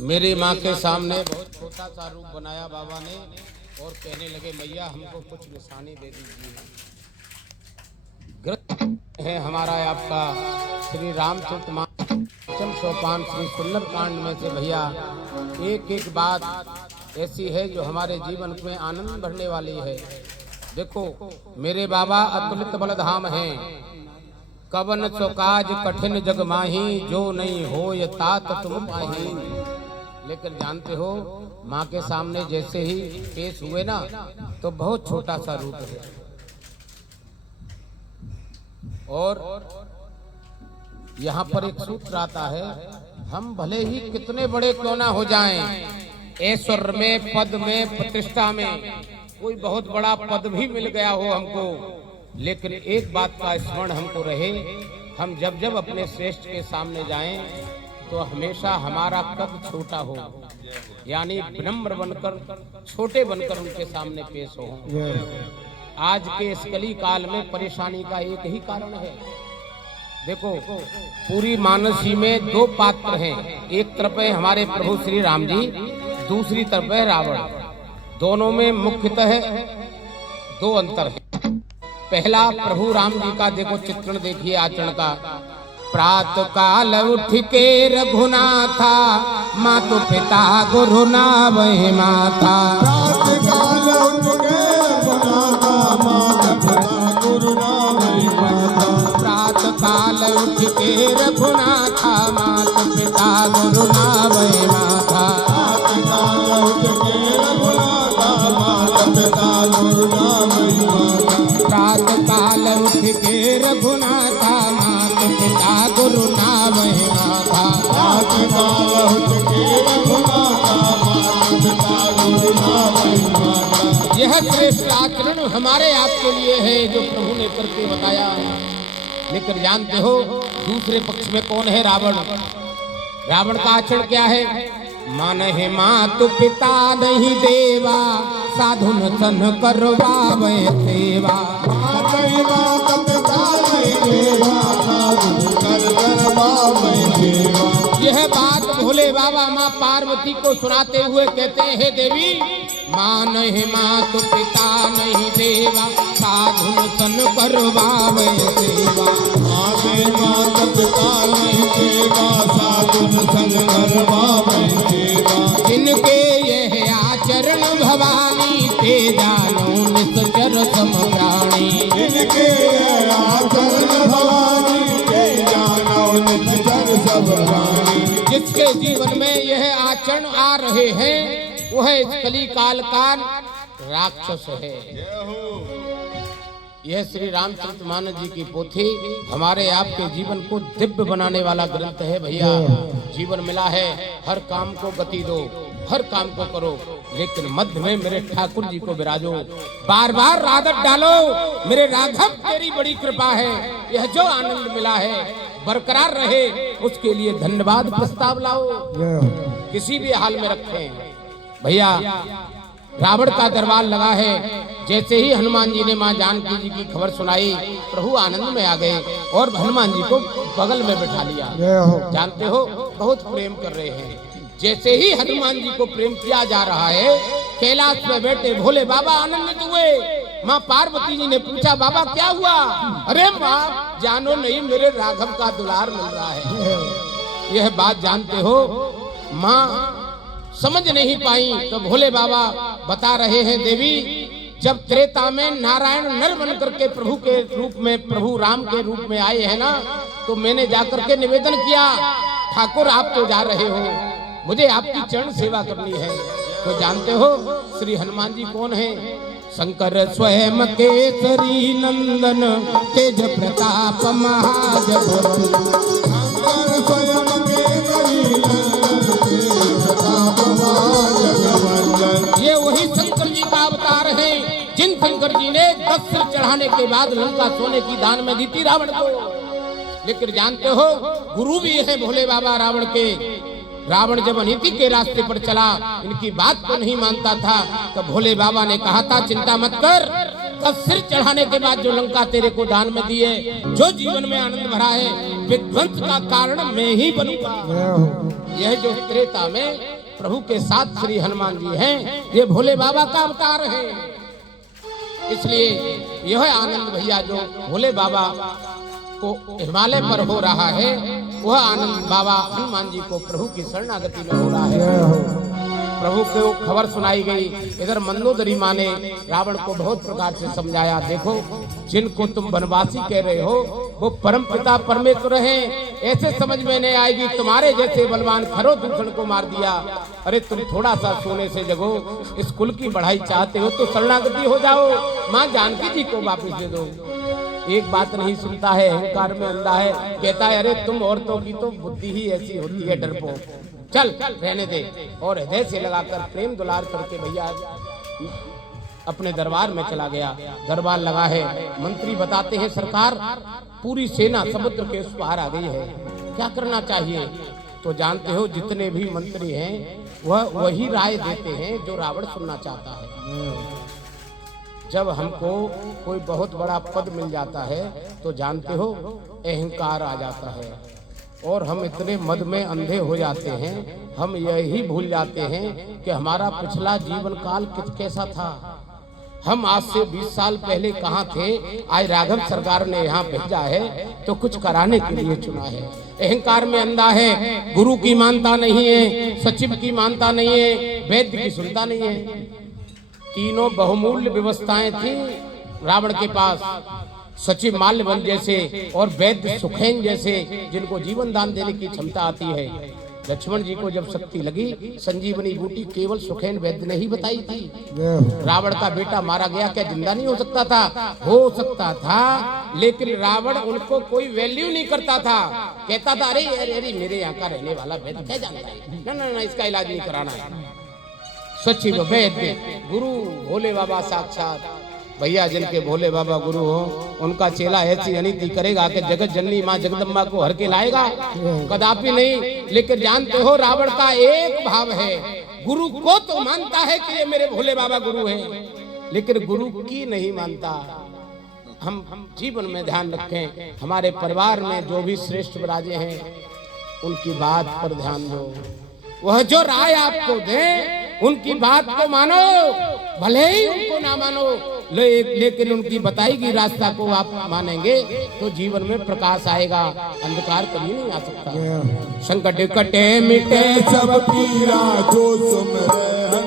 मेरी माँ के सामने बहुत छोटा सा रूप बनाया बाबा ने और कहने लगे मैया हमको कुछ निशानी दे दीजिए। ग्रंथ है हमारा आपका श्री रामचरितमानस सोपान श्री सुंदरकांड में से भैया एक एक बात ऐसी है जो हमारे जीवन में आनंद भरने वाली है। देखो मेरे बाबा अतुलित बलधाम हैं, कवन सो काज कठिन जग माही, जो नहीं हो ये तात तुम पाही। लेकिन जानते हो माँ के सामने जैसे ही पेश हुए ना तो बहुत छोटा सा रूप है। और यहाँ पर एक सूत्र आता है, हम भले ही कितने बड़े क्यों ना हो जाएं, ऐश्वर्य में, पद में, प्रतिष्ठा में, कोई बहुत बड़ा पद भी मिल गया हो हमको, लेकिन एक बात का स्मरण हमको रहे, हम जब जब अपने श्रेष्ठ के सामने जाएं तो हमेशा हमारा कद छोटा हो, यानी विनम्र बनकर, छोटे बनकर उनके सामने पेश हो। आज के इस कली काल में परेशानी का एक ही कारण है। देखो पूरी मानसी में दो पात्र हैं, एक तरफ है हमारे प्रभु श्री राम जी, दूसरी तरफ है रावण। दोनों में मुख्यतः दो अंतर है। पहला प्रभु राम जी का देखो चित्रण देखिए आचरण का। प्रात काल उठ के रघुनाथा, मातु पिता गुरु नावहि माथा। प्रात काल उठ के रघुनाथा, मातु पिता गुरु नावहि माथा। प्रात काल उठ के रघुनाथा, मातु पिता गुरु नावहि माथा। प्रात काल उठ के रघुनाथा, मातु पिता गुरु नावहि माथा। प्रात काल उठ के रघुनाथा, मातु पिता गुरु नावहि माथा। प्रात काल उठ के रघुनाथा, मातु पिता गुरु नावहि माथा। यह श्रेष्ठ आचरण हमारे आपके लिए है जो प्रभु ने करके बताया। लेकिन जानते हो दूसरे पक्ष में कौन है? रावण। रावण का आचरण क्या है? मानहि मातु पिता नहीं देवा, साधु न सन करवावे सेवा। मानहि मातु पिता नहीं देवा, साधु कर करवावे सेवा। यह बात भोले बाबा माँ पार्वती को सुनाते हुए कहते हैं, देवी मानहि मातु पिता नहीं देवा, साधु न सन करवावे सेवा। मानहि मातु पिता नहीं देवा, साधु न सन करवावे सेवा। जिनके यह आचरण भवानी, ते जानो निश्चर सम प्राणी। जिनके आचरण भवानी, ते जानो निश्चर सम प्राणी। जिसके जीवन में यह आचरण आ रहे हैं वह इस कली काल का राक्षस है। यह श्री रामचरितमानस जी की पोथी हमारे आपके जीवन को दिव्य बनाने वाला ग्रंथ है। भैया जीवन मिला है, हर काम को गति दो, हर काम को करो, लेकिन मध्य में मेरे ठाकुर जी को विराजो, बार बार आदत डालो। मेरे राघव तेरी बड़ी कृपा है, यह जो आनंद मिला है बरकरार रहे, उसके लिए धन्यवाद प्रस्ताव लाओ, किसी भी हाल में रखें। भैया रावण का दरबार लगा है। जैसे ही हनुमान जी ने माँ जानकी जी की खबर सुनाई, प्रभु आनंद में आ गए और हनुमान जी को बगल में बिठा लिया। जानते हो बहुत प्रेम कर रहे हैं। जैसे ही हनुमान जी को प्रेम किया जा रहा है, कैलाश में बैठे भोले बाबा आनंदित हुए। माँ पार्वती जी ने पूछा, बाबा क्या हुआ? अरे माँ जानो नहीं, मेरे राघव का दुलार मिल रहा है। यह बात जानते हो माँ समझ नहीं पाई तो भोले बाबा बता रहे हैं, देवी जब त्रेता में नारायण नर बन करके प्रभु के रूप में, प्रभु राम के रूप में आए हैं ना, तो मैंने जाकर के निवेदन किया, ठाकुर आप तो जा रहे हो, मुझे आपकी चरण सेवा करनी है। तो जानते हो श्री हनुमान जी कौन है? शंकर स्वयं केसरी नंदन, तेज प्रताप महाजगवंदन। शंकर स्वयं केसरी नंदन, तेज प्रताप महाजगवंदन। ये वही शंकर जी का अवतार है जिन शंकर जी ने 10 सिर चढ़ाने के बाद लंका सोने की दान में दी थी रावण को। लेकिन जानते हो गुरु भी है भोले बाबा रावण के। रावण जब अनीति के रास्ते पर चला, इनकी बात को नहीं मानता था, तो भोले बाबा ने कहा था चिंता मत कर, 10 सिर चढ़ाने के बाद जो लंका तेरे को दान में दी है, जो जीवन में आनंद भरा है, विध्वंस का कारण मैं ही बनूंगा। यह जो त्रेता में प्रभु के साथ श्री हनुमान जी हैं, ये भोले बाबा का अवतार है। इसलिए यह आनंद भैया जो भोले बाबा को हिमालय पर हो रहा है, वह आनंद बाबा हनुमान जी को प्रभु की शरणागति में हो रहा है। प्रभु को खबर सुनाई गई। इधर मंदोदरी माँ ने रावण को बहुत प्रकार से समझाया, देखो जिनको तुम वनवासी कह रहे हो वो परम पिता परमेश्वर हैं, ऐसे समझ में नहीं आएगी। तुम्हारे जैसे बलवान खरो दूषण को मार दिया। अरे तुम थोड़ा सा सोने से जगो, इस कुल की बढ़ाई चाहते हो तो शरणागति हो जाओ, माँ जानकी जी को वापिस दे दो। एक बात नहीं सुनता है, अहंकार में अंधा है, कहता है अरे तुम औरतों की तो बुद्धि ही ऐसी होती है, डरपोक, चल रहने दे। और हृदय से लगाकर प्रेम दुलार करके भैया अपने दरबार में चला गया। दरबार लगा है। मंत्री बताते हैं सरकार पूरी सेना समुद्र के उस पार आ गई है, क्या करना चाहिए? तो जानते हो जितने भी मंत्री हैं वह वही राय देते हैं जो रावण सुनना चाहता है। जब हमको कोई बहुत बड़ा पद मिल जाता है तो जानते हो अहंकार आ जाता है और हम इतने मद में अंधे हो जाते हैं, हम यही भूल जाते हैं कि हमारा पिछला जीवन काल कैसा था। हम आज से 20 साल पहले कहाँ थे, आज राघव सरकार ने यहाँ भेजा है तो कुछ कराने के लिए चुना है। अहंकार में अंधा है, गुरु की मानता नहीं है, सचिव की मानता नहीं है, वैद्य की सुनता नहीं है। तीनों बहुमूल्य व्यवस्थाएं थी रावण के पास, सचिव माल्यवन जैसे और वैद्य सुखेन जैसे जिनको जीवन दान देने की क्षमता आती है। लक्ष्मण जी को जब शक्ति लगी, संजीवनी बूटी केवल सुखेन वैद्य ने ही बताई थी। रावण का बेटा मारा गया, क्या जिंदा नहीं हो सकता था? हो सकता था, लेकिन रावण उनको कोई वैल्यू नहीं करता था। कहता था अरे अरे अरे मेरे यहाँ का रहने वाला वैद्य क्या जानता है, ना ना ना इसका इलाज नहीं कराना है। सचिव वैद्य गुरु भोले बाबा साक्षात भैया, जिनके भोले बाबा गुरु हो उनका चेला ऐसी अनिति करेगा कि जगत जननी माँ जगदम्बा को हर के लाएगा? कदापि नहीं। लेकिन जानते हो रावण का एक भाव है, गुरु को तो मानता है कि ये मेरे भोले बाबा गुरु हैं, लेकिन गुरु की नहीं मानता। हम जीवन में ध्यान रखें, हमारे परिवार में जो भी श्रेष्ठ राजे हैं उनकी बात पर ध्यान दो। वह जो राय आपको दे उनकी बात को मानो, भले ही उनको ना मानो, लेकिन उनकी बताई गई रास्ता को आप मानेंगे तो जीवन में प्रकाश आएगा, अंधकार कभी नहीं आ सकता। संकट कटे मिटे सब पीरा जो सुमरे